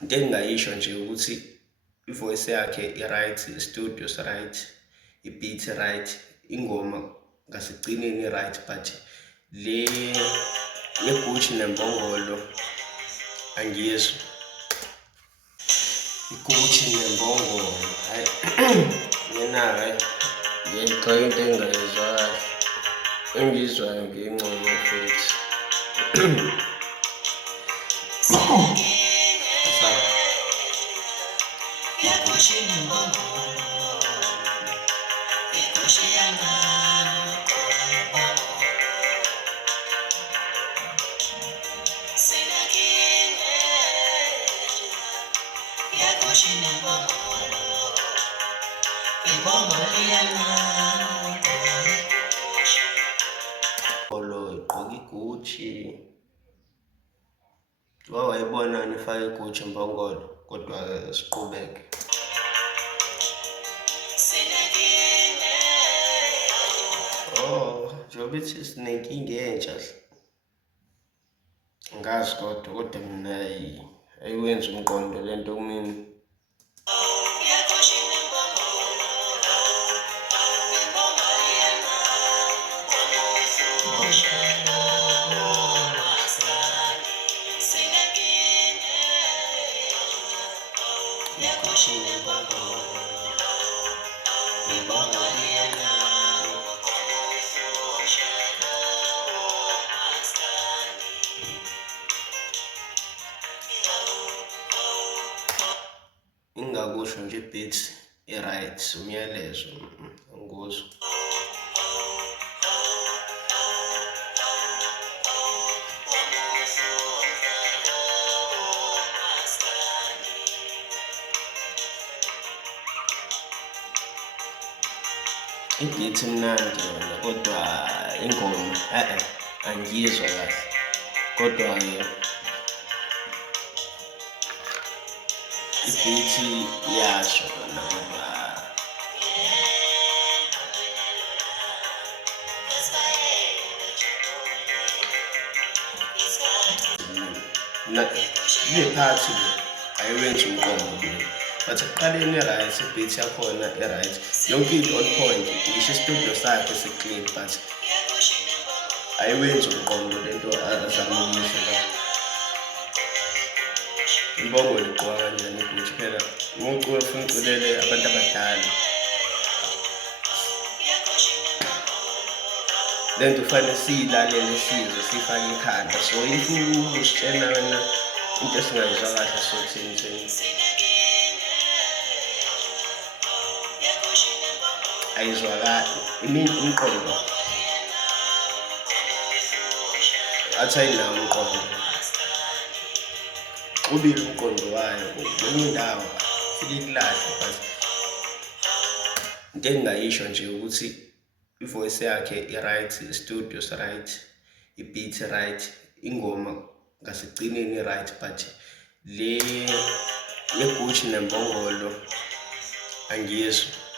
into engingayisho nje ukuthi ivoice yakhe i-right, i-studio si-right, i-beat right, ingoma ngasekugcineni i-right, but le yeGucci neMbongolo angiyizwa. iGucci neMbongolo, hayi mina-ke ngiyayigxeka into engingayizwa kahle, engiyizwayo ngiyingcono futhi. Igqoka iGucci, wayibonani ifake iGucci Mbongolo, kodwa-ke siqhubeke. Njengoba ithi sinenkinga entsha, ngazi kodwa mina ayiwenzi umqondo lento kumina. Ingakusho nje i-beat i-right, umyalezo angikuzwa. I-beat imnandi yona, kodwa ingoma angiyizwa kahle, kodwa-ke i-beat iyasho yona ngoba le-part ayiwenzi umqondo kumina, but ekuqaleni i-right, i-beat yakhona i-right, yonke into on point, ngisho istudio sakhe si-clean, but ayiwenzi umqondo lento azama ukuyisho la. Imbongolo igqoka kanjani iGucci? Phela ngocula funa uculele abantu abadala, lento kufanele siyilalele sizwe sifake ikhanda. So if usitshela wena into esingayizwa kahle sothini ayizwakali, umqondo athi ayinawo umqondo, ubile umqondo wayo kwenye indawo fike ikulahle. But into engingayisho nje ukuthi ivoice yakhe i-right, i-studio si-right, i-beat right, ingoma ngasekugcineni i-right, but le yeGucci neMbongolo angiyizwa.